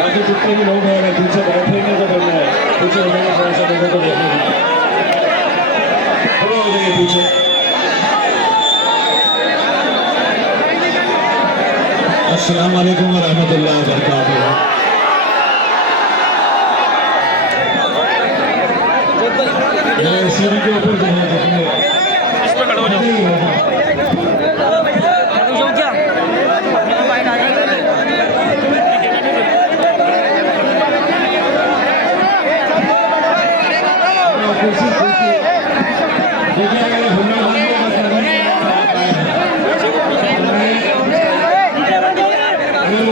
बाकी जितने भी लोग हैं अगर पीछे बैठेंगे तो करना है, पीछे हो जाएंगे थोड़ा सा लोगों को देखने खड़े हो जाएंगे पीछे। अस्सलाम वालेकुम व रहमतुल्लाहि व बरकातुहू। सीढ़ी के ऊपर जो है इस पे खड़े हो जाओ।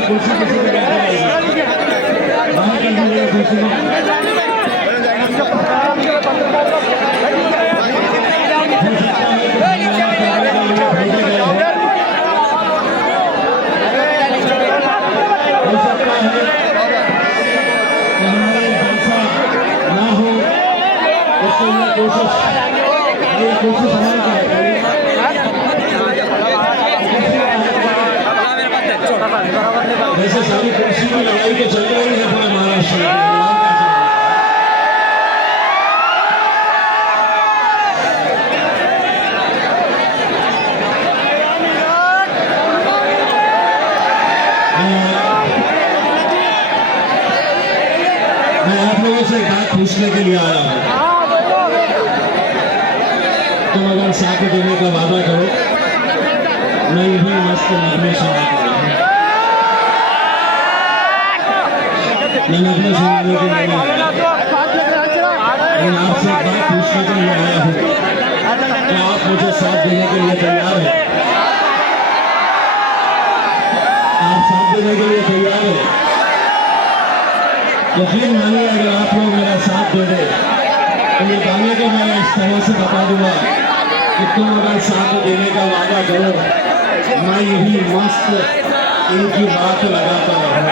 कुर्सी किसी को बैठा है बाहर कर दीजिए कुर्सी में। हो सकता है हमारे जलसा ना हो उसके लिए कोशिश हमारी करें। वैसे सारी कुर्सी की लड़ाई तो चल रही है पूरे महाराष्ट्र में। मैं आप लोगों से एक बात पूछने के लिए आया हूँ। तुम अगर साथ देने का वादा करो मैं यही मस्त नगमे सुना मैं नगमे सुनाने के लिए मैं आपसे एक बात पूछने के लिए आया हूँ कि आप मुझे साथ देने के लिए तैयार हैं? आप साथ देने के लिए तैयार हैं? यकीन मानिए अगर आप लोग मेरा साथ दे दे तो ये गाने को मैं इस तरह से बता दूंगा कि तुम अगर साथ देने का वादा करो मैं यही मस्त इनकी बात लगाता रहूं।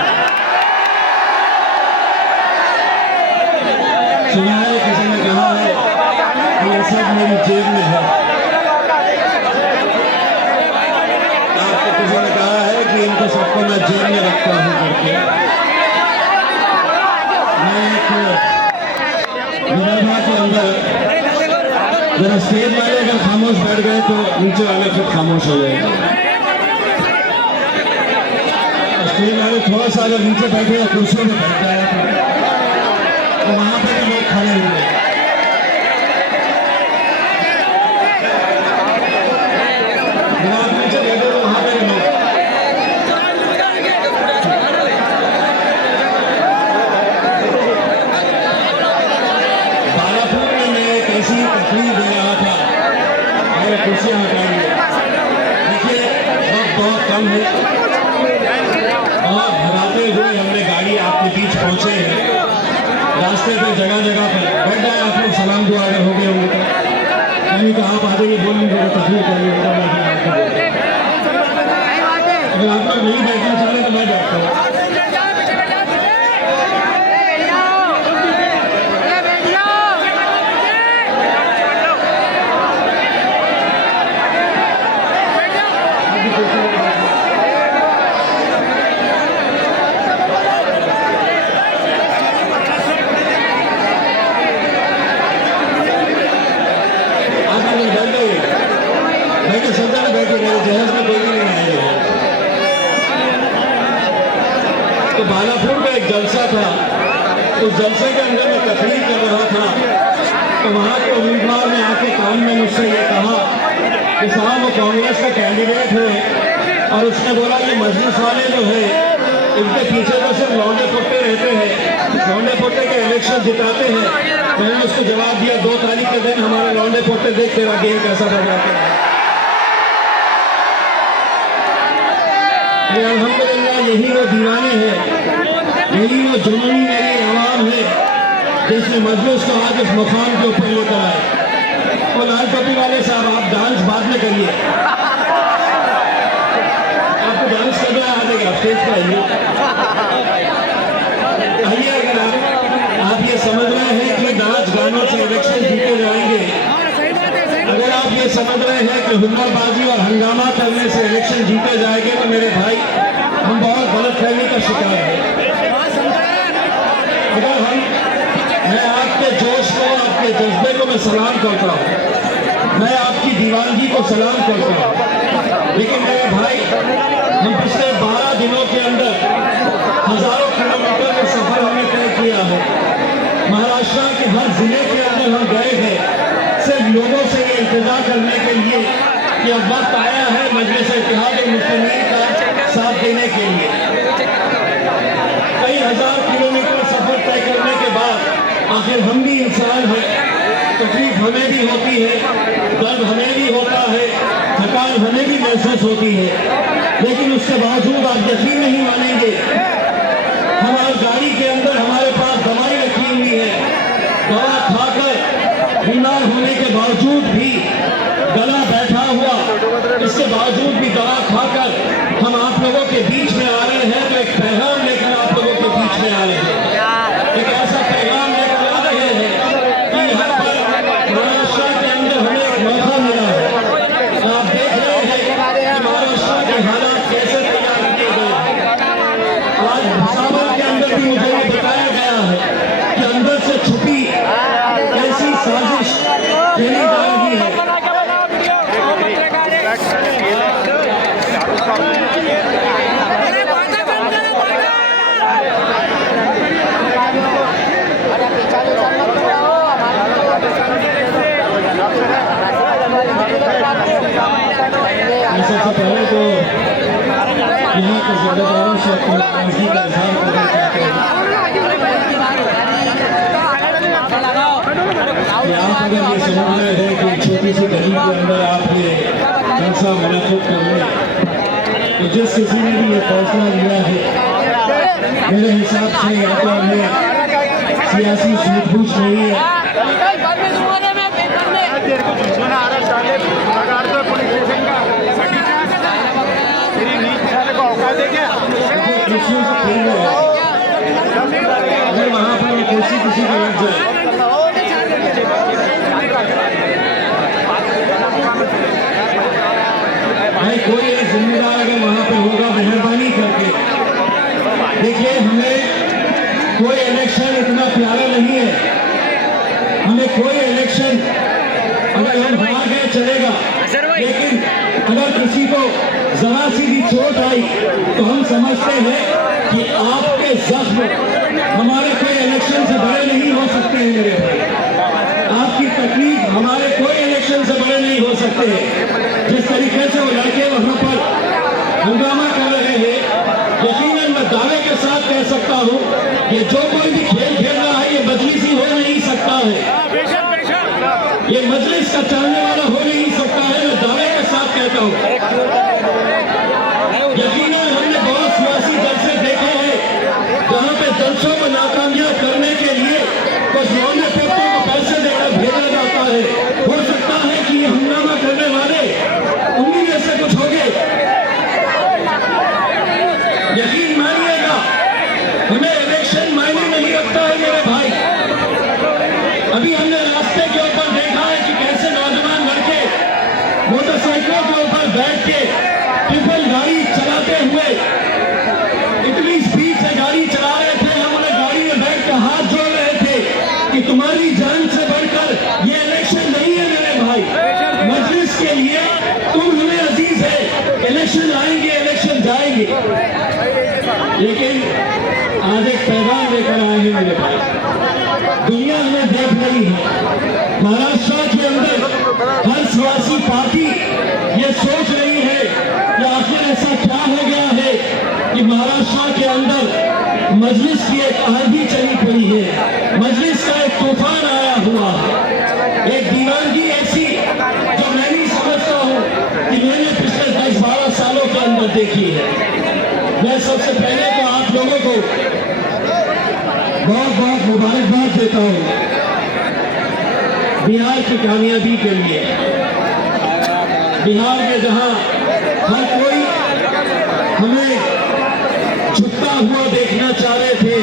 सुना है किसी ने कहा है कि ये सब मेरी जेब में है। आपको किसी ने कहा है कि इनको सबको मैं जेब में रखता हूं करके। मैं एक विदर्भा के अंदर जरा स्टेज वाले अगर खामोश बैठ गए तो नीचे वाले खुद खामोश हो जाएंगे। स्टेज वाले थोड़ा सा अगर नीचे बैठे या कुर्सियों में बैठ जाए तो वहां पर भी लोग खड़े हुए। आप नीचे बैठे तो वहां पर भी लोग। बालापुर में मैं एक ऐसी तकलीफ दे रहा था, मेरे कुर्सियां हटाएंगे। देखिए वक्त बहुत कम है और भगाते हुए हमने गाड़ी आपके बीच पहुंचे हैं। रास्ते पे जगह जगह पर बैठ जाए आप लोग, सलाम दुआ अगर हो गए होंगे तो यानी तो आप आगे भी बोल लीजिए तकलीफ करिए। अगर आप लोग नहीं बैठना चाहते तो मैं बैठता हूँ। तो बालापुर में एक जलसा था, उस जलसे के अंदर मैं तकरीर कर रहा था तो वहाँ के उम्मीदवार ने आके कान में मुझसे ये कहा कि साहब वो कांग्रेस का कैंडिडेट है और उसने बोला कि मजलिस वाले जो है इनके पीछे तो सिर्फ लौंडे पोट्टे रहते हैं, लौंडे पोट्टे के इलेक्शन जिताते हैं। मैंने उसको जवाब दिया 2 तारीख के दिन हमारे लौंडे पोट्टे देख तेरा गेम कैसा बजाते हैं। अल्हम्दुलिल्लाह यही वो दीवाने हैं, यही वो जुनूनी मेरी आवाम है जिसने मजलिस को आज इस मुकाम के ऊपर लेकर आए। और लाल टोपी वाले साहब आप डांस बाद में करिए, आपको डांस करना आ जाएगा, स्टेज पर आइए। अगर आप ये कि हुक्मबाजी और हंगामा करने से इलेक्शन जीते जाएंगे, तो मेरे भाई हम बहुत गलतफहमी का शिकार हैं। अगर मैं आपके जोश को, आपके जज्बे को मैं सलाम करता हूँ, मैं आपकी दीवानगी को सलाम करता हूँ, लेकिन मेरे भाई हम पिछले 12 दिनों के अंदर हजारों किलोमीटर का सफर हमने तय किया है। महाराष्ट्र के हर जिले के अंदर हम गए हैं सिर्फ लोगों से ये इंतजार करने के लिए कि अब वक्त आया है मजलिस इत्तेहाद-ए-मुस्लिमीन का साथ देने के लिए। कई हजार किलोमीटर सफर तय करने के बाद आखिर हम भी इंसान हैं, तकलीफ हमें भी होती है, दर्द हमें भी होता है, थकान हमें भी महसूस होती है, लेकिन उसके बावजूद आप यकीन नहीं मानेंगे, हमारी गाड़ी के अंदर हमारे पास दवाई रखी हुई है। दवा खाकर बीमार होने के बावजूद भी, गला बैठा हुआ, इसके बावजूद भी दवा खाकर हम आप लोगों के बीच में आ रहे हैं, तो एक पैगाम लेकर आप लोगों के बीच में आ रहे हैं। एक ऐसा पैगाम लेकर आ रहे हैं कि यहाँ पर महाराष्ट्र के अंदर हमें एक मौका मिला है। आप देख रहे हैं कि महाराष्ट्र के हालात कैसे तैयार किए गए हैं। आज भुसावल के अंदर भी मुझे ये बताया गया है कि अंदर से छुपी ऐसी साजिश चली जा रही है। सबसे पहले तो यहाँ के जिम्मेदारों से अपनी मर्जी का इजहार करना चाहते हैं कि आप अगर ये समझ रहे हैं कि छोटी सी गली के अंदर आपने जलसा मुनाफिक करने, तो जिस किसी ने भी ये फैसला लिया है, मेरे हिसाब से या तो हमें सियासी सूझबूझ नहीं है, अगर वहाँ पर कुर्सी किसी को लग जाए, भाई कोई एक जिम्मेदार अगर वहाँ पे होगा, मेहरबानी करके देखिए, हमें कोई इलेक्शन इतना प्यारा नहीं है, हमें कोई इलेक्शन अगर हम हार गए चलेगा, लेकिन अगर किसी को जरा सी भी चोट आई तो हम समझते हैं कि आपके जख्म हमारे कोई इलेक्शन से बड़े नहीं हो सकते हैं मेरे भाई। आपकी तकलीफ हमारे कोई इलेक्शन से बड़े नहीं हो सकते हैं। जिस तरीके से वो लड़के वहां पर हंगामा कर रहे हैं, यकीनन मैं दावे के साथ कह सकता हूं कि जो कोई भी खेल खेल रहा है, ये मजलिसी हो नहीं सकता है, ये मजलिस का चलने वाला हो नहीं सकता है। मैं दावे के साथ कहता हूं, यकीनन हमने बहुत सियासी जलसे देखे हैं जहां पे जलसों को नाकामयाब करने के लिए कुछ लौंडे पेटों को पैसे देकर भेजा जाता है। हो सकता है कि ये हंगामा करने वाले उन्हीं में से कुछ होंगे। यकीन मानिएगा, हमें इलेक्शन मायने नहीं रखता है मेरे भाई। अभी हमने रास्ते के ऊपर देखा है कि कैसे नौजवान लड़के मोटरसाइकिलों के ऊपर बैठ के ट्रिपल गाड़ी चलाते हुए इतनी स्पीड से गाड़ी चला रहे थे, हम उन्हें गाड़ी में बैठ कर हाथ जोड़ रहे थे कि तुम्हारी जान से बढ़कर ये इलेक्शन नहीं है मेरे भाई। मजलिस के लिए तुम हमें अजीज है, इलेक्शन आएंगे, इलेक्शन जाएंगे, लेकिन आज एक पैगाम लेकर आए हैं मेरे भाई। दुनिया हमें देख रही है, महाराष्ट्र के अंदर हर सियासी पार्टी ये सोच रही है कि आखिर ऐसा क्या हो गया है कि महाराष्ट्र के अंदर मजलिस की एक आंधी चली पड़ी है, मजलिस का एक तूफान आया हुआ है, एक दीवानगी ऐसी जो मैं नहीं समझता हूं कि मैंने पिछले 10-12 सालों के अंदर देखी है। मैं सबसे पहले तो आप लोगों को बहुत बहुत मुबारकबाद देता हूं बिहार की कामयाबी के लिए। बिहार में जहां हर कोई हमें झुकता हुआ देखना चाह रहे थे,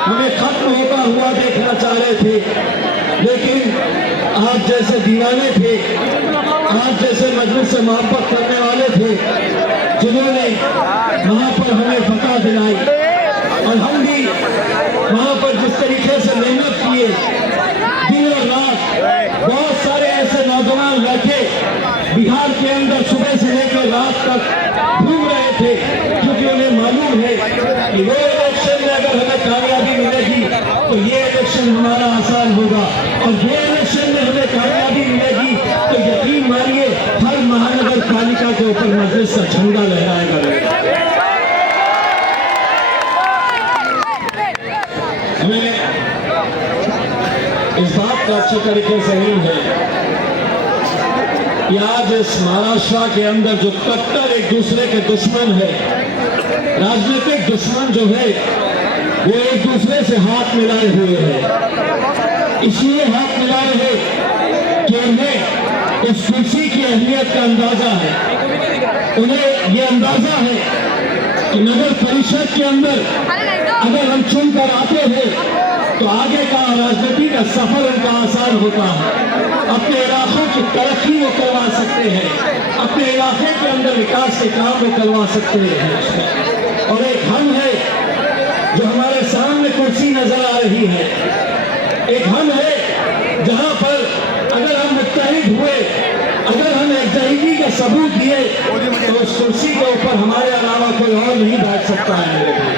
हमें खत्म होता हुआ देखना चाह रहे थे, लेकिन आप जैसे दीवाने थे, आज जैसे मजलिस से मोहब्बत करने वाले थे, जिन्होंने वहाँ पर हमें फतह दिलाई, और हम भी वहाँ पर जिस तरीके से मेहनत किए, दिन और रात, बहुत सारे ऐसे नौजवान लड़के बिहार के अंदर सुबह से लेकर रात तक घूम रहे थे, क्योंकि उन्हें मालूम है कि वो इलेक्शन में अगर हमें कामयाबी मिलेगी तो ये इलेक्शन हमारा आसान होगा, और ये इलेक्शन में हमें कामयाबी मिलेगी तो यकीन मानिए हर महानगर पालिका के ऊपर मजलिस का झंडा लहराएगा। हमें इस बात का अच्छी तरीके से नहीं है कि आज इस महाराष्ट्र के अंदर जो कट्टर एक दूसरे के दुश्मन है, राजनीतिक दुश्मन जो है, वो एक दूसरे से हाथ मिलाए हुए हैं। इसलिए हाथ मिलाए हैं कि उन्हें इस कुर्सी की अहमियत का अंदाजा है, उन्हें ये अंदाजा है कि नगर परिषद के अंदर अगर हम चुनकर आते हैं तो आगे का राजनीति का सफर उनका आसान होता है, अपने इलाकों की तरक्की वो करवा सकते हैं, अपने इलाके के अंदर विकास के काम वो करवा सकते हैं। और एक हम है जो हमारे सामने कुर्सी नजर आ रही है, एक हम है जहां पर अगर हम मुत्तहिद हुए, अगर हम एकजुटगी के सबूत दिए तो उस कुर्सी के ऊपर हमारे अलावा कोई और नहीं बैठ सकता है, मेरे भाई,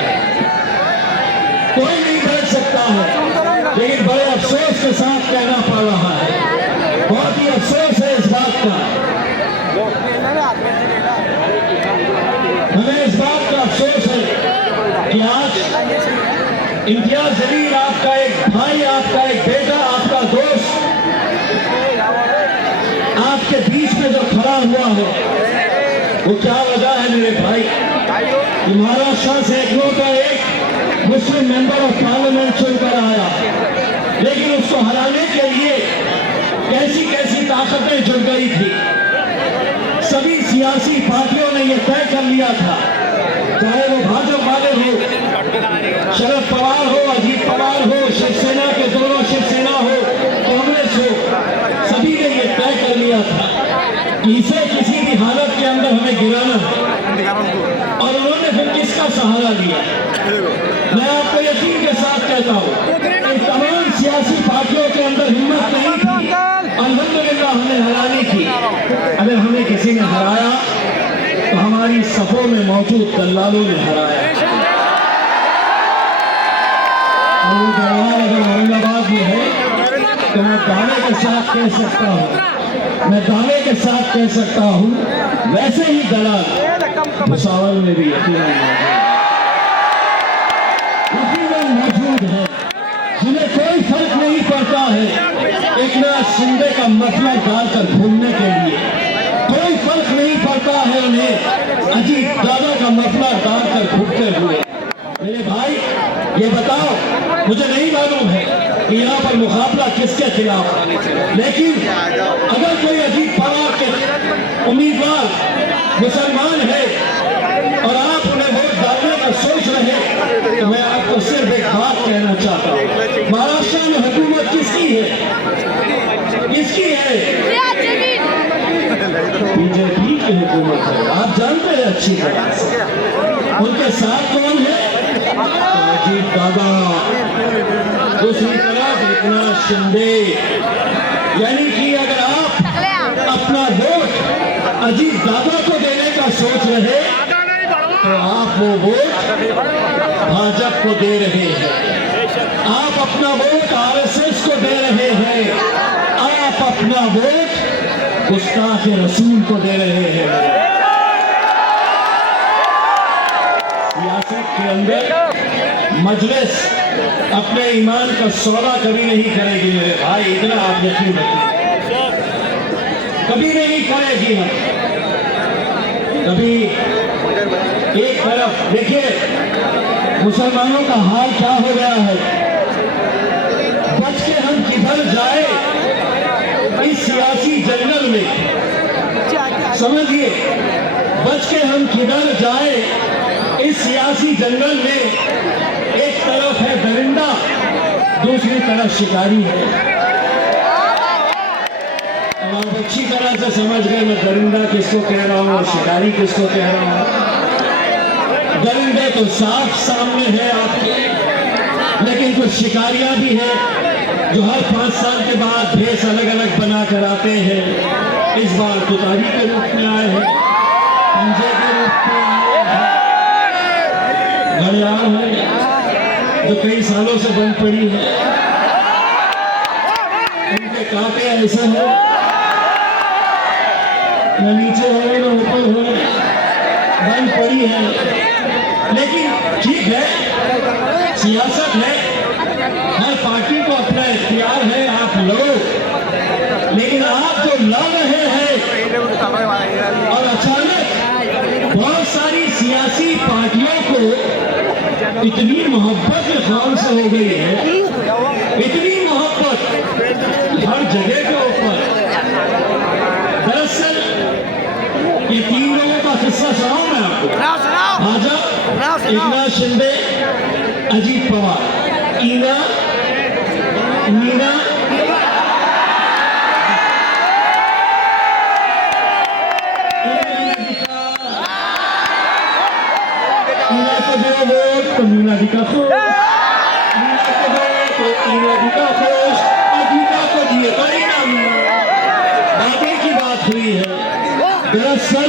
कोई नहीं बैठ सकता है। लेकिन बड़े अफसोस के साथ कहना पड़ रहा है, बहुत ही अफसोस है इस बात का, हमें इस बात का अफसोस है कि आज इम्तियाज जलील आपका एक भाई, आपका एक बेटा, आपका दोस्त आपके बीच में जो खड़ा हुआ है, वो क्या वजह है मेरे भाई कि महाराष्ट्र से एक मुस्लिम मेंबर ऑफ पार्लियामेंट चुनकर आया, लेकिन उसको हराने के लिए कैसी कैसी ताकतें जुड़ गई थी। सभी सियासी पार्टियों ने यह तय कर लिया था, चाहे वो भाजपा वाले हो, शरद पवार हो, अजीत पवार हो, शिवसेना के दोनों शिवसेना हो, कांग्रेस हो, सभी ने यह तय कर लिया था कि इसे किसी भी हालत के अंदर हमें गिराना है। और उन्होंने फिर किसका सहारा लिया? मैं आपको यकीन के साथ कहता हूँ कि तमाम सियासी पार्टियों के अंदर हिम्मत नहीं थी अल्हम्दुलिल्लाह हमें हराने की। अगर हमें किसी ने हराया तो हमारी सफों में मौजूद दलालों ने हराया। और वो दलाल अगर औरंगाबाद में है तो मैं दावे के साथ कह सकता हूँ, मैं दावे के साथ कह सकता हूँ वैसे ही दलाल भुसावल में भी यकीनन मौजूद है। हमें कोई फर्क नहीं पड़ता है एकनाथ शिंदे का मफलर डालकर घूमने के लिए, कोई फर्क नहीं पड़ता है उन्हें अजीत दादा का मफलर डालकर घूमते हुए। मेरे भाई ये बताओ, मुझे नहीं मालूम है कि यहाँ पर मुकाबला किसके खिलाफ, लेकिन अगर कोई अजीत पवार के उम्मीदवार मुसलमान है और आप उन्हें वोट डालने का सोच रहे, तो मैं आपको सिर्फ एक बात कहना चाहता हूँ, महाराष्ट्र में हुकूमत किसकी है? किसकी है? बीजेपी की हुकूमत है, आप जानते हैं अच्छी तरह से। उनके साथ कौन है? अजीत दादा, दूसरी तरफ एकनाथ शिंदे। यानी कि अगर आप अपना वोट अजीत दादा को देने का सोच रहे तो आप वो वोट भाजपा को दे रहे हैं, आप अपना वोट आरएसएस को दे रहे हैं, आप अपना वोट गुस्ताख रसूल को दे रहे हैं। सियासत के अंदर मजलिस अपने ईमान का सौदा कभी नहीं करेगी मेरे भाई, इतना आप यकीन रखिए, कभी नहीं करेगी। कभी एक तरफ देखिए मुसलमानों का हाल क्या हो गया है, बच के हम किधर जाए इस सियासी जंगल में, समझिए, बच के हम किधर जाए इस सियासी जंगल में। एक तरफ है दरिंदा, दूसरी तरफ शिकारी है। अब आप अच्छी तरह से समझ गए मैं दरिंदा किसको कह रहा हूँ और शिकारी किसको कह रहा हूँ। दरिंदे तो साफ सामने है आपके, लेकिन कुछ शिकारियां भी हैं जो हर 5 साल के बाद भेष अलग अलग बना कर आते हैं। इस बार तुतारी के रूप में आए हैं, पंजे के रूप में आए हैं, घड़ियाल है जो कई सालों से बंद पड़ी है, उनके कांटे ऐसे हैं न नीचे है न ऊपर है, बंद पड़ी है। लेकिन ठीक है, सियासत है, हर पार्टी को अपना इख्तियार है, आप लड़ो, लेकिन आप जो लड़ रहे हैं और अचानक बहुत सारी सियासी पार्टियों को इतनी मोहब्बत खान से हो गई है, इतनी मोहब्बत हर जगह के ऊपर। दरअसल ये 3 लोगों का किस्सा सुनाऊं मैं आपको। भाजपा, एकनाथ शिंदे, अजीत पवार, ईना, मीना, मीना को दो वोट तो मीना जी का खुश, मीना को दो तो मीना जी का खुश, अजीता को दिए तो ईना। बाकी की बात हुई है। दरअसल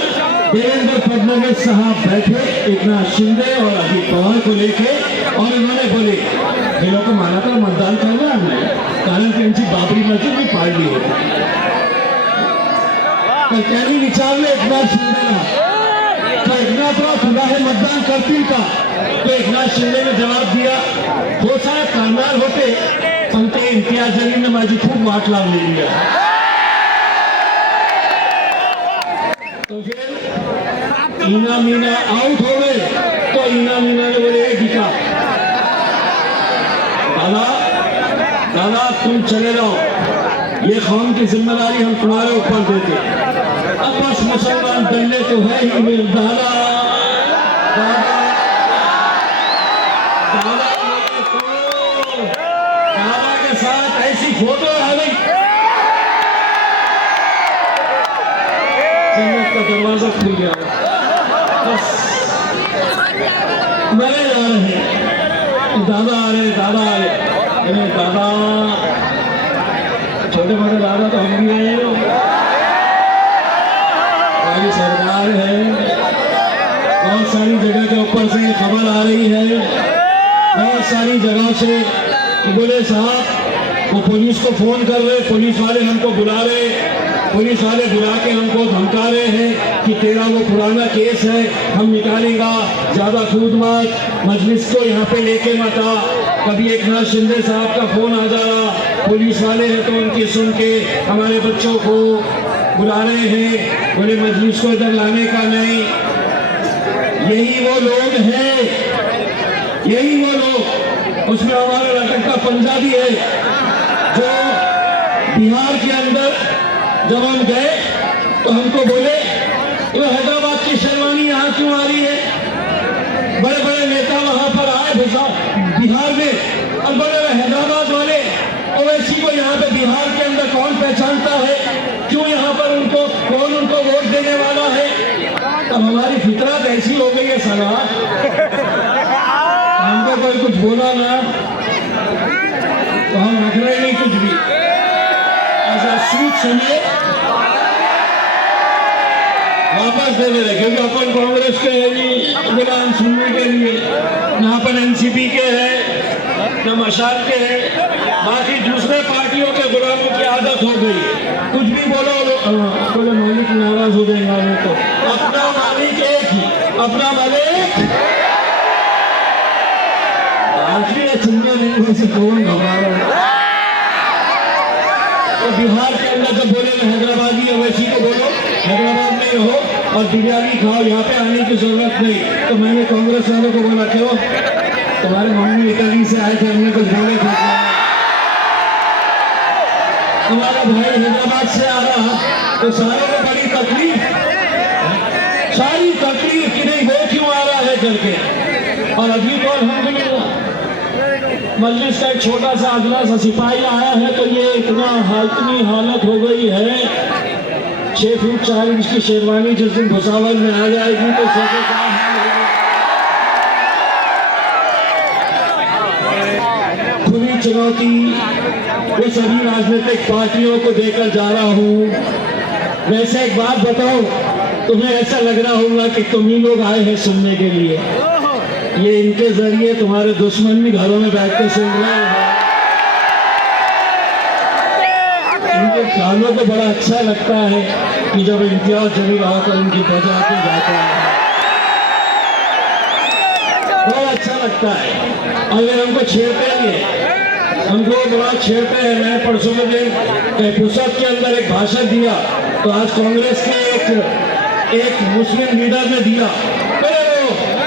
देवेंद्र फडणवीस साहब बैठे एकनाथ शिंदे और अजीत पवार को लेके और उन्होंने बोले ये लोग को माना था मतदान करना हमने, कारण की यांची बाबरी मस्जिद भी पाडली होती। तर त्यांनी विचारले एकनाथ शिंदेला तो एकनाथराव तुला हे मतदान करतील का? तो एकनाथ शिंदेने जवाब दिया हो साहेब करणार होते, पण ते इम्तियाज जलीलने माझी खूप वाट लावलेली आहे। तो फिर ईना मीना आउट हो गए, तो ईना मीना ने बोले गीता दादा दादा तुम चले जाओ, ये कौम की जिम्मेदारी हम तुम्हारे ऊपर देते। अब बस मुसलमान डंडे तो है ही मेरे दादा दादा दादा तो दादा के साथ ऐसी फोटो आ गई, जन्नत का दरवाजा खुल गया। बस मरे जा रहे हैं, दादा आ रहे, दादा आ रहे, अरे दादा छोटे मोटे दादा तो हम भी हैं, हमारी सरकार है, बहुत सारी जगह के ऊपर से खबर आ रही है, बहुत सारी जगह से कि बोले साहब वो पुलिस को फोन कर रहे, पुलिस वाले हमको बुला रहे, पुलिस वाले बुला के हमको धमका रहे हैं कि तेरा वो पुराना केस है हम निकालेगा, ज्यादा कूद मत, मजलिस को यहाँ पे लेके मत आ। कभी एकनाथ शिंदे साहब का फोन आ जा रहा, पुलिस वाले हैं तो उनकी सुन के हमारे बच्चों को बुला रहे हैं, बोले मजलिस को इधर लाने का नहीं। यही वो लोग हैं, यही वो लोग, उसमें हमारा रतन का पंजाबी है जो बिहार के अंदर जब हम गए तो हमको बोले वो हैदराबाद की शेरवानी यहाँ क्यों आ रही है? बड़े बड़े नेता वहां पर आए बिहार में और बड़े हैदराबाद वाले ओवैसी को यहाँ पे बिहार के अंदर कौन पहचानता है? क्यों यहाँ पर उनको कौन उनको वोट देने वाला है? अब हमारी फितरत ऐसी हो गई है सला, हमको कोई कुछ बोला ना तो हम रख रहे नहीं कुछ भी, ऐसा सूच सुनिए वापस दे दे रहे, क्योंकि अपन कांग्रेस के बयान सुनने के लिए न अपन एनसीपी के हैं न मशाल के हैं, बाकी दूसरे पार्टियों के गुलामों की आदत हो गई, कुछ भी बोलो बोले मालिक नाराज हो जाएंगे। तो अपना मालिक एक ही, अपना मालिक आखिर चिंता नहीं हो से कौन घबरा रहा। तो बिहार के अंदर जब बोले मैं हैदराबादी अवैसी को बोलो हैदराबाद में हो और बिरयानी खाओ, यहाँ पे आने की जरूरत नहीं। तो मैंने कांग्रेस वालों को बोला क्यों तुम्हारे मम्मी इटली से आए थे, हमने कुछ बोले थे, तुम्हारा भाई हैदराबाद से आ रहा तो सारों को बड़ी तकलीफ, सारी तकलीफ कि नहीं वो क्यों आ रहा है करके। और अभी तो अल्हम्दुलिल्लाह मजलिस का एक छोटा सा अगला सा सिपाही आया है तो ये इतनी हालत हो गई है 6 फीट 4 इंच की शेरवानी जिस दिन भुसावल में आ जाएगी तो सोचो क्या हाल होगा। खुली चुनौती वो सभी राजनीतिक पार्टियों को देकर जा रहा हूं। वैसे एक बात बताओ, तुम्हें ऐसा लग रहा होगा कि तुम ही लोग आए हैं सुनने के लिए, ये इनके जरिए तुम्हारे दुश्मन भी घरों में बैठ कर सुन रहे हैं। इनके कानों को बड़ा अच्छा लगता है कि जब इम्तियाज जलील आकर उनकी बजा के जाता है, बड़ा अच्छा लगता है। अगर हमको छेड़ते हैं, हमको बड़ा छेड़ते हैं। मैंने परसों के दिन पुस्तक के अंदर एक भाषण दिया, तो आज कांग्रेस के एक मुस्लिम लीडर ने दिया,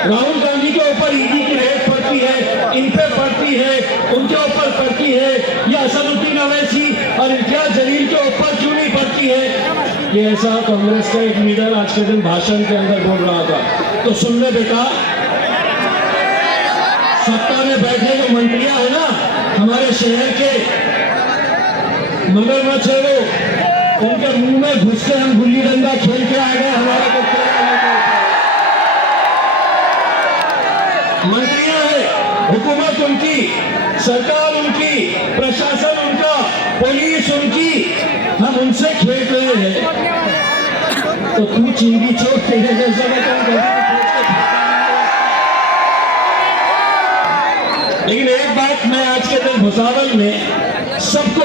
राहुल गांधी के ऊपर ईडी की रेड पड़ती है, इन पे पड़ती है, उनके ऊपर पड़ती है, या असदुद्दीन अवैसी और इम्तियाज जलील के ऊपर क्यों नहीं पड़ती है। ये ऐसा कांग्रेस का एक लीडर आज के दिन भाषण के अंदर बोल रहा था। तो सुन ले बेटा, सत्ता में बैठे जो मंत्रियां है ना हमारे शहर के, मगरमच्छ है वो, उनके मुंह में घुस के हम गुल्ली डंडा खेल के आ गए। हमारे को मंत्रियां हैं, हुकूमत उनकी, सरकार उनकी, प्रशासन उनका, पुलिस उनकी, हम उनसे खेल रहे हैं। तो तू चिंगी चोट तेरे जैसा लेकिन एक बात मैं आज के दिन भुसावल में सबको,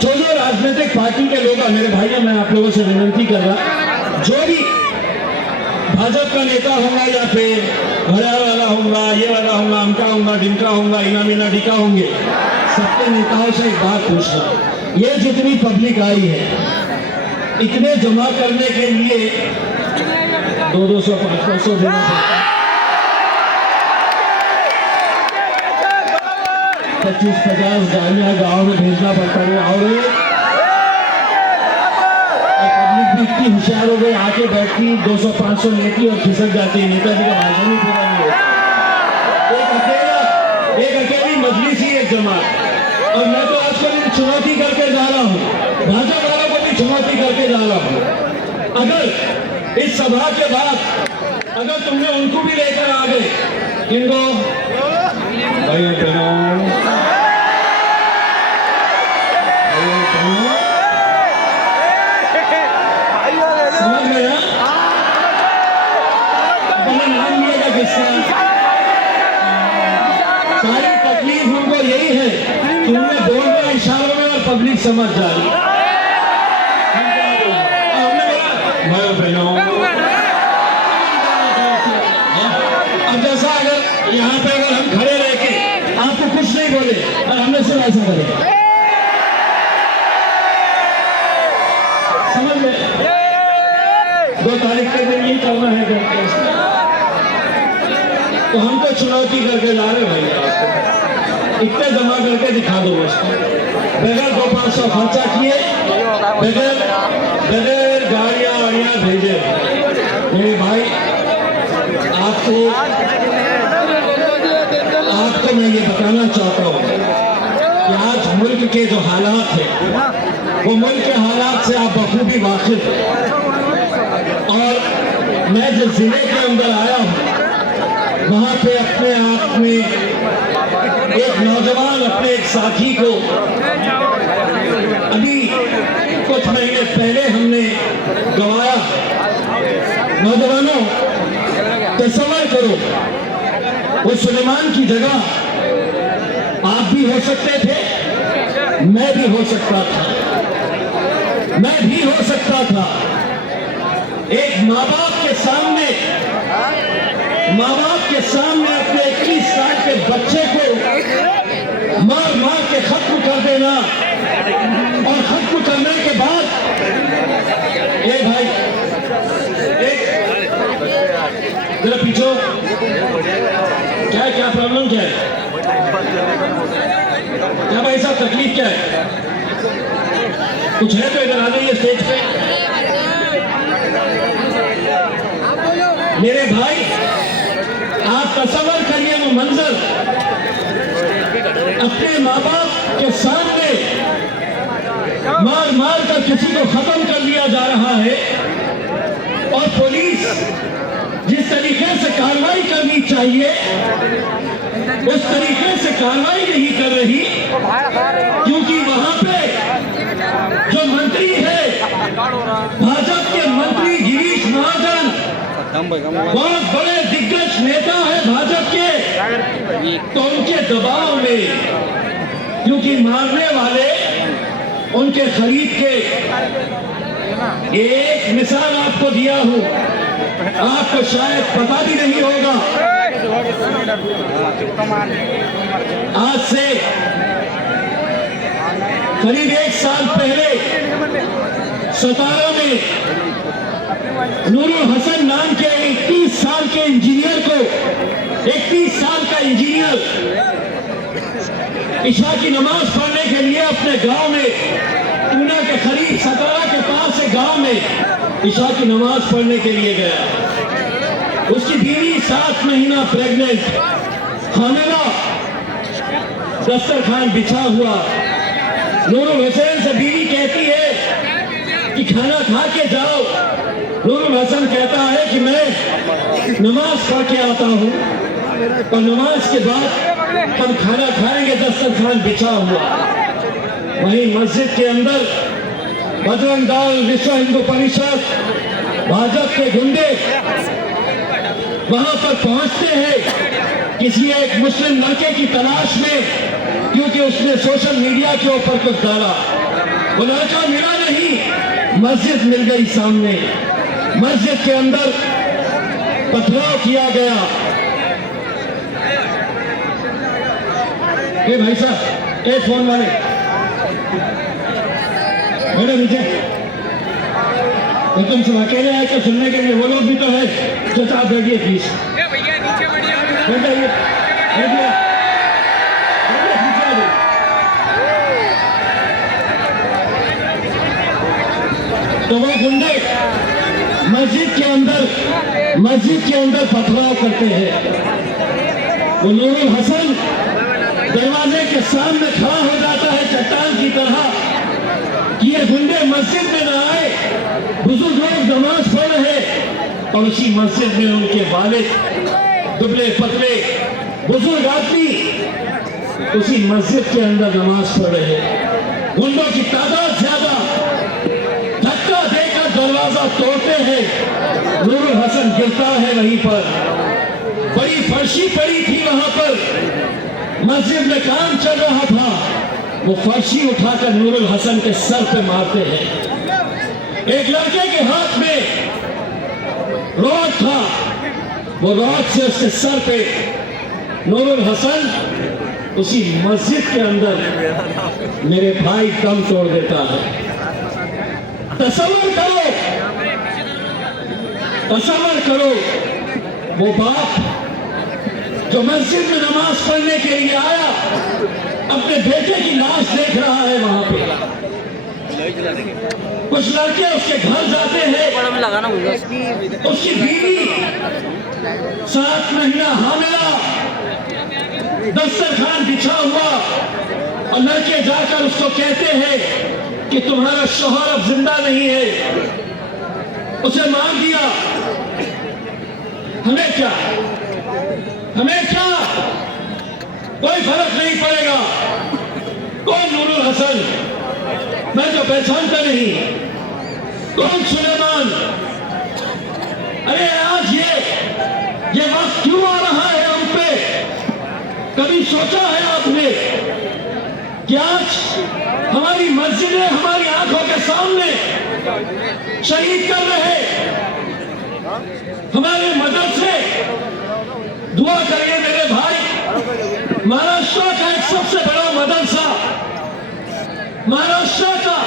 जो राजनीतिक पार्टी के लोग, मेरे भाइयों, मैं आप लोगों से विनती कर रहा, जो भी भाजपा का नेता होगा या फिर भरार वाला होगा, ये वाला होगा, अमका होगा, डिमका होगा, इना मीना डिका होंगे, सबके नेताओं से एक बात पूछना, ये जितनी पब्लिक आई है, इतने जमा करने के लिए 200 500 देना पड़ता है, 25-50 गाड़ियां गांव में भेजना पड़ता है। और पब्लिक भी इतनी होशियार हो गई, आके बैठती 200-500 लेती और खिसक जाती है। नेताजी का भाषण ही पूरा नहीं होता, एक अकेली मजलिस ही एक जमात। और मैं तो आज कल चुनौती करके जा रहा हूँ, भाजपा वालों को भी चुनौती करके जा रहा हूँ। अगर इस सभा के बाद अगर तुमने उनको भी लेकर आ गए, इनको समझ में ना, नाम लिएगा किसका? सारी तकलीफ उनको यही है कि उन्हें बोल रहे इशारों में और पब्लिक समझ जा रही है। अब जैसा अगर यहाँ पे अगर हम खड़े रह के आपको कुछ नहीं बोले और हमने सिर्फ ऐसा करें, समझ में, 2 तारीख के दिन ये करना है करके, तो हम तो चुनौती करके ला रहे भाई, आपको इतने जमा करके दिखा दो बस, बगैर 200-500 खर्चा किए, बगैर गाड़ियां वाड़ियां भेजे। मेरे भाई, आपको मैं ये बताना चाहता हूँ कि आज मुल्क के जो हालात हैं, वो मुल्क के हालात से आप बखूबी वाकिफ हैं। और मैं जिस जिले के अंदर आया हूँ, वहाँ पे अपने आप में एक नौजवान अपने एक साथी को अभी कुछ महीने पहले हमने गवाया। नौजवानों, तसव्वुर करो, वो सुलेमान की जगह आप भी हो सकते थे, मैं भी हो सकता था, मैं भी हो सकता था। एक माँ बाप के सामने अपने 21 साल के बच्चे को मार के खत्म कर देना, और खत्म करने के बाद भाई जरा पीछो, क्या प्रॉब्लम क्या है, क्या भाई साहब तकलीफ क्या है, कुछ है तो इधर आ जाइए स्टेज पे। मेरे भाई, आप तसव्वुर करिए वो मंजर, अपने माँ बाप के सामने मार मार कर किसी को खत्म कर दिया जा रहा है, और पुलिस जिस तरीके से कार्रवाई करनी चाहिए उस तरीके से कार्रवाई नहीं कर रही, क्योंकि वहां पे जो मंत्री है, भाजपा के मंत्री गिरीश महाजन, बहुत बड़े दिग्गज नेता है भाजपा के, तो उनके दबाव में, क्योंकि मारने वाले उनके खरीद के, एक मिसाल आपको दिया हूं, आपको शायद पता भी नहीं होगा। आज से करीब 1 साल पहले 17 में नूरुल हसन नाम के 31 साल के इंजीनियर को, 31 साल का इंजीनियर इशा की नमाज पढ़ने के लिए अपने गांव में, पूना के करीब 17 के पास से गांव में इशा की नमाज पढ़ने के लिए गया। उसकी बीवी 7 महीना प्रेग्नेंट, हामिला, दस्तरखान बिछा हुआ। नूरुल हुसैन से बीवी कहती है कि खाना खा के जाओ। नूरुल हसन कहता है कि मैं नमाज पढ़ के आता हूँ, और नमाज के बाद हम खाना खाएंगे। दस्तरखान बिछा हुआ। वहीं मस्जिद के अंदर बजरंग दल, विश्व हिंदू परिषद, भाजपा के गुंडे वहां पर पहुंचते हैं किसी एक मुस्लिम लड़के की तलाश में, क्योंकि उसने सोशल मीडिया के ऊपर कुछ डाला। वो लड़का मिला नहीं, मस्जिद मिल गई सामने। मस्जिद के अंदर पथराव किया गया। ए भाई साहब, ए फोन वाले मैडम नीचे, तुम सब अकेले आए तो सुनने के लिए, वो लोग भी तो है। चाचा आप बैठिए प्लीज, बैठ जाइए, बैठिए। तो वो गुंडे मस्जिद के अंदर पथराव करते हैं। वो नूरुल हसन दरवाजे के सामने खड़ा हो जाता है चट्टान की तरह कि ये गुंडे मस्जिद में ना आए। बुजुर्ग लोग नमाज पढ़ रहे, और उसी मस्जिद में उनके वालिद, दुबले पतले बुजुर्ग आदमी, उसी मस्जिद के अंदर नमाज पढ़ रहे। गुंडों की तादाद ज्यादा, धक्का देकर दरवाजा तोड़ते हैं। नूरुल हसन गिरता है वहीं पर। बड़ी फर्शी पड़ी थी वहां पर, मस्जिद में काम चल रहा था। वो फर्शी उठाकर नूरुल हसन के सर पे मारते हैं। एक लड़के के हाथ में रॉड था, वो रॉड से उसके सर पे नूरुल हसन उसी मस्जिद के अंदर मेरे भाई दम तोड़ देता है। तसव्वुर करो वो बाप जो मस्जिद में नमाज पढ़ने के लिए आया, अपने बेटे की लाश देख रहा है वहां पे। कुछ लड़के उसके घर जाते हैं, उसकी बीवी 7 महीना हामिला, दस्तरखान बिछा हुआ, और लड़के जाकर उसको कहते हैं कि तुम्हारा शौहर अब जिंदा नहीं है, उसे मार दिया। हमें क्या, कोई फर्क नहीं पड़ेगा। कौन नूरुल हसन, मैं तो पहचानता नहीं। कौन सुलेमान? अरे आज ये वक्त क्यों आ रहा है हम पे? कभी सोचा है आपने कि आज हमारी मस्जिदें हमारी आंखों के सामने शहीद कर रहे, हमारे मदरसे? दुआ करिए मेरे भाई, महाराष्ट्र का एक सबसे बड़ा मदरसा, महाराष्ट्र का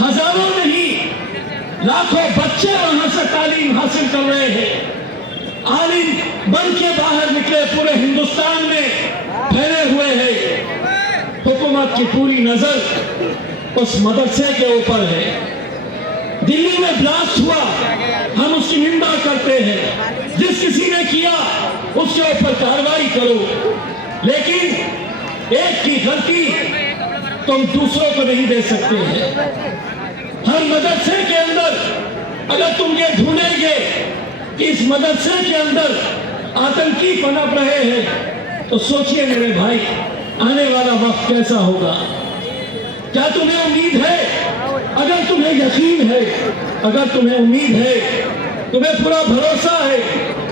हजारों नहीं लाखों बच्चे वहां से तालीम हासिल कर रहे हैं। आलिम बन के बाहर निकले, पूरे हिंदुस्तान में फैले हुए हैं। हुकूमत की पूरी नजर उस मदरसे के ऊपर है। दिल्ली में ब्लास्ट हुआ, हम उसकी निंदा करते हैं। जिस किसी ने किया उसके ऊपर कार्रवाई करो, लेकिन एक की गलती तुम दूसरों को नहीं दे सकते हैं। हर मदरसे के अंदर अगर तुम ये ढूंढेंगे कि इस मदरसे के अंदर आतंकी पनप रहे हैं, तो सोचिए मेरे भाई, आने वाला वक्त कैसा होगा। क्या तुम्हें उम्मीद है? अगर तुम्हें यकीन है, अगर तुम्हें उम्मीद है, तुम्हें पूरा भरोसा है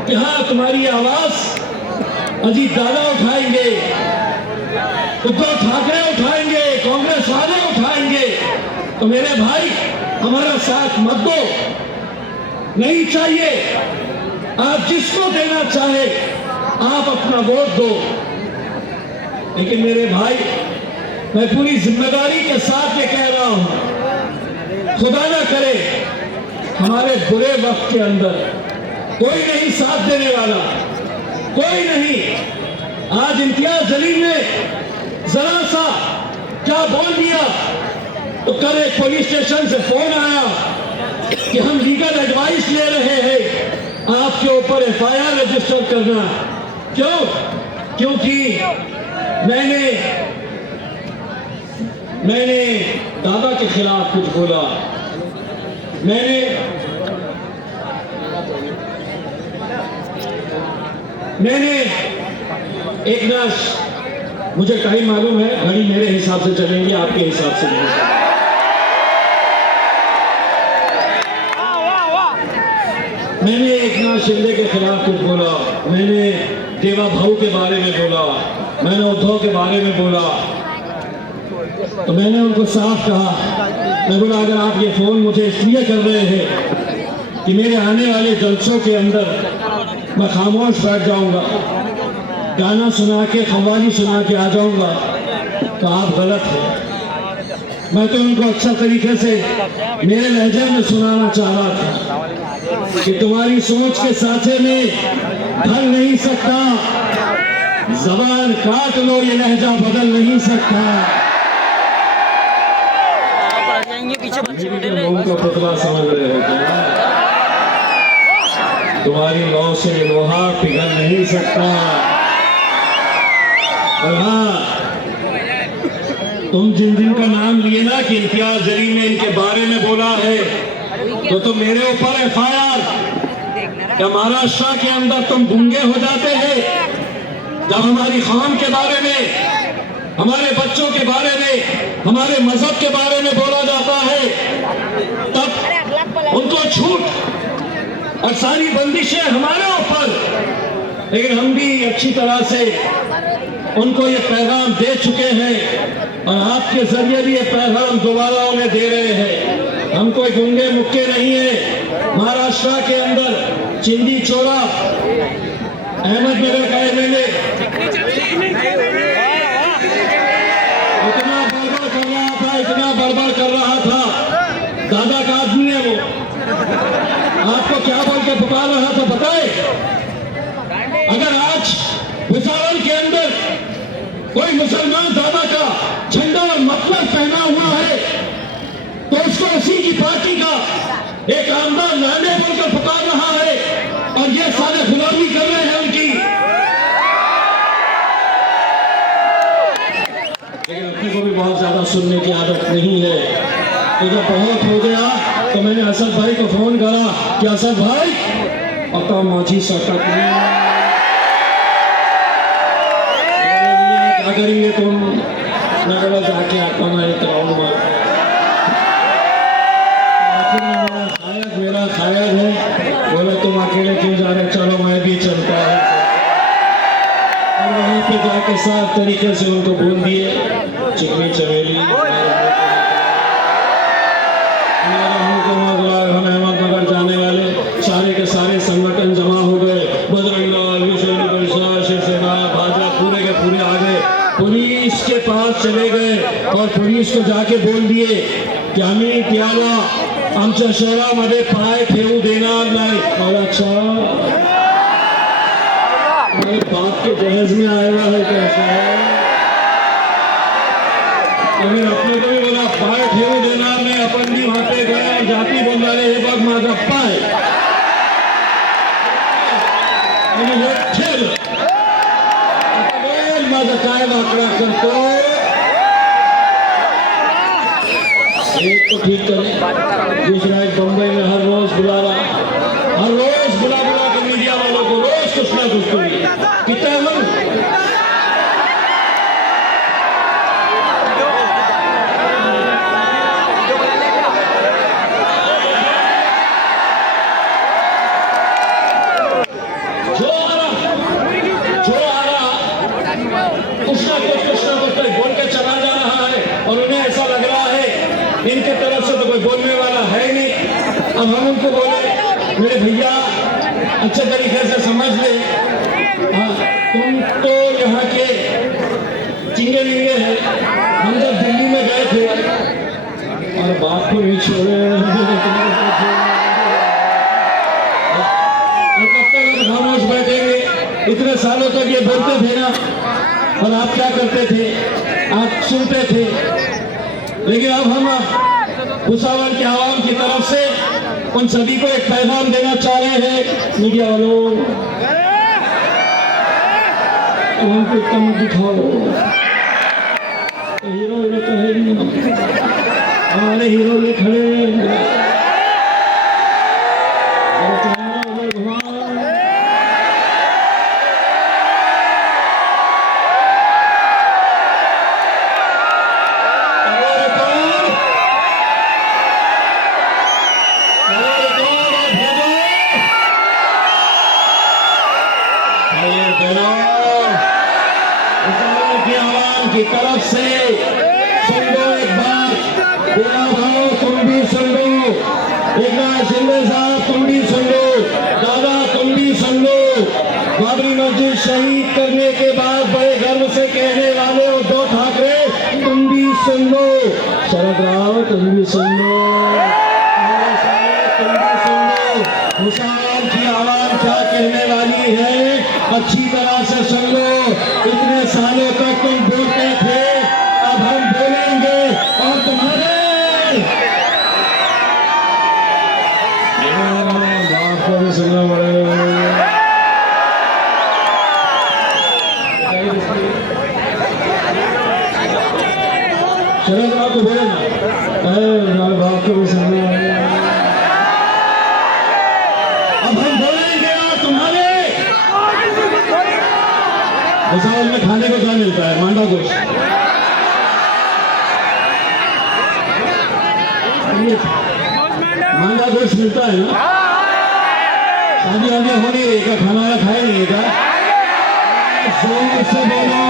कि हाँ तुम्हारी आवाज अजीत दादा उठाएंगे, उद्धव ठाकरे उठाएंगे, कांग्रेस वाले उठाएंगे, तो मेरे भाई हमारा साथ मत दो। नहीं चाहिए, आप जिसको देना चाहे आप अपना वोट दो, लेकिन मेरे भाई मैं पूरी जिम्मेदारी के साथ ये कह रहा हूं, खुदा ना करे हमारे बुरे वक्त के अंदर कोई नहीं साथ देने वाला, कोई नहीं। आज इम्तियाज जलील ने जरा सा क्या बोल दिया तो कल एक पुलिस स्टेशन से फोन आया कि हम लीगल एडवाइस ले रहे हैं आपके ऊपर एफआईआर रजिस्टर करना। क्यों? क्योंकि मैंने दादा के खिलाफ कुछ बोला, मैंने एक नश, मुझे टाइम मालूम है, घड़ी मेरे हिसाब से चलेंगे, आपके हिसाब से नहीं। मैंने एक नाथ शिंदे के खिलाफ कुछ बोला, मैंने देवा भाऊ के बारे में बोला, मैंने उद्धव के बारे में बोला, तो मैंने उनको साफ कहा, मैं बोला अगर आप ये फोन मुझे इसलिए कर रहे हैं कि मेरे आने वाले जलसों के अंदर मैं खामोश बैठ जाऊंगा, गाना सुना के खवाली सुना के आ जाऊंगा, तो आप गलत हैं। मैं तो उनको अच्छा तरीके से मेरे लहजे में सुनाना चाह रहा था कि तुम्हारी सोच के साथे में ढल नहीं सकता, जबान काट लो, ये लहजा बदल नहीं सकता। लोगों का पुतला समझ रहे हो क्या? तुम्हारी लौ से लोहा पिघल नहीं सकता। और हाँ, तुम जिन जिन का नाम लिए ना कि इम्तियाज जलील ने इनके बारे में बोला है, तो मेरे ऊपर एफआईआर। क्या महाराष्ट्र के अंदर तुम गूंगे हो जाते हैं जब हमारी कौम के बारे में, हमारे बच्चों के बारे में, हमारे मजहब के बारे में बोला जाता है, तब उनको छूट और सारी बंदिशें हमारे ऊपर। लेकिन हम भी अच्छी तरह से उनको ये पैगाम दे चुके हैं और आपके जरिए भी ये पैगाम दोबारा उन्हें दे रहे हैं। हम कोई गूंगे मुक्के नहीं है। महाराष्ट्र के अंदर चिंदी चोला अहमदनगर का एमएलए इतना बड़बड़ कर रहा था, इतना बड़बड़ कर रहा था, दादा का आदमी है वो, आपको क्या बोल के पुकार रहा था पता है? अगर आज भुसावल के अंदर कोई मुसलमान दादा का झंडा और मफलर पहना हुआ है तो उसको उसी की पार्टी का एक आमदार लाने बोलकर पुकार रहा है और ये सारे गुलामी कर रहे हैं उनकी। लेकिन अपनी को भी बहुत ज्यादा सुनने की आदत नहीं है, तो जब बहुत हो गया तो मैंने असद भाई को फोन करा कि असद भाई अका माझी सटक क्या करेंगे तुम? मैं जाके आता मैं एक राउंड मार। मेरा खायद है, बोले तुम अकेले क्यों जा रहे? चलो मैं भी चलता हूँ। और वहाँ पे जाके साफ तरीके से उनको बोल दिए, चिकनी चमेली हम अहमदनगर जाने वाले सारे के सारे संगठन जमा हो गए, बजरंग दल, विश्व हिंदू परिषद, शिवसेना, भाजपा पूरे के पूरे आ गए। पुलिस के पास चले गए और पुलिस को जाके बोल दिए की आम्ही त्याला आमच्या शहरामध्ये पाय ठेवू देणार नाही। और अच्छा मेरे बाप के जहेज में आया है कैसे? अगर अपने को भी बोला पाय ठेवू देणार नाही, अपन भी वहां पे गए और जाती बोल रहे हे बघ माझा पाय ठेव, माझा काय वाकडा करतो एक तो ठीक करे, दूसरा एक बम्बई में हर रोज बुला के मीडिया वालों को रोज कुछ ना कुछ कितना है मन कुछ ना कुछ बोल के चला जा रहा है और उन्हें ऐसा लग रहा है इनके तरफ से तो कोई बोलने वाला है ही नहीं। अब हम उनको बोले मेरे भैया अच्छे तरीके से समझ ले, तुम तो यहाँ के चिंगे मिंगे हैं। हम जब दिल्ली में गए थे और बाप को भी छोड़े खामोश बैठेंगे। इतने सालों तक ये बोलते थे ना, और आप क्या करते थे, आप सुनते थे। लेकिन अब हम भुसावल के आवाम की तरफ से उन सभी को एक पैगाम देना चाह रहे हैं। मीडिया वालों, हमको कम दिखाओ, हीरो तो है नहीं, हमारे हीरो ये खड़े हैं। की तरफ से सुन लो एक बात, बोला भाव तुम भी सुन लो, एक बार शिंदे साहब तुम भी सुन लो, दादा तुम भी सुन लो। बाबरी मस्जिद शहीद करने के बाद बड़े गर्व से कहने वाले उद्धव ठाकरे तुम भी सुन लो, शरद राव तुम भी सुन लो, तुम भी सुन लो। भुसावल की आवाम क्या कहने वाली है अच्छी तरह से सुन लो। इतने सालों तक तुम बोलते थे, अब हम बोलेंगे और तुम्हारे आपको भी सुनना पड़ेगा। शरद राव को बोले ना, बाप को भी सुनना पड़ेगा। अब हम बोलेंगे और तुम्हारे भुसावल में खाने को क्या मिलता है? मांडा गोश्त। मांडा गोश्त मिलता है ना? शादी आगे हो नहीं रही क्या? खाना खाए नहीं क्या? जोर से बोलो।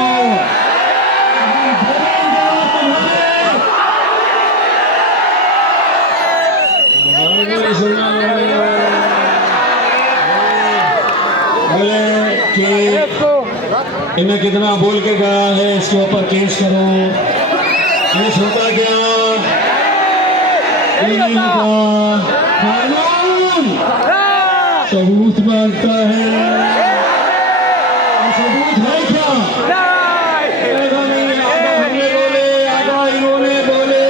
इन्हें कितना बोल के गया है, इसके ऊपर केस करो। केस होता क्या? नहीं होता। कानून सबूत मांगता है, सबूत है क्या? ऐसा नहीं, आधा हमने बोले, आधा इन्होंने बोले।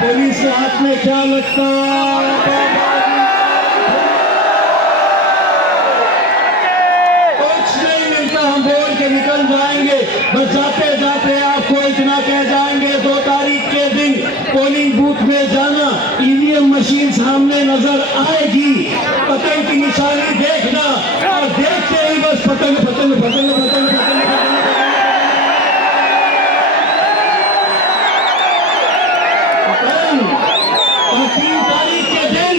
पुलिस के हाथ में क्या लगता? हम बोल के निकल जाएंगे, बस जाते जाते आपको इतना कह जाएंगे 2 तारीख के दिन पोलिंग बूथ में जाना, ईवीएम मशीन सामने नजर आएगी, पतंग की निशानी देखना और देखते ही बस पतंग पतंग पतंग पतंग पतंग पतंग। और 3 तारीख के दिन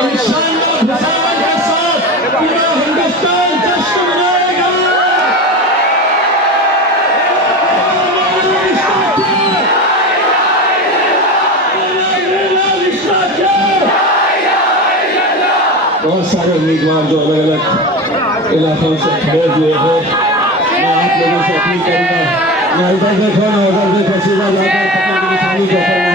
इंशाअल्लाह भुसावल के साथ पूरा हिंदुस्तान जश्न मनाएगा। बहुत सारे उम्मीदवार जो अलग अलग इलाकों से खड़े हुए हैं, मैं आप लोगों से अपील करूंगा, मैं इधर देखो ना उधर देखो, सीधा जाकर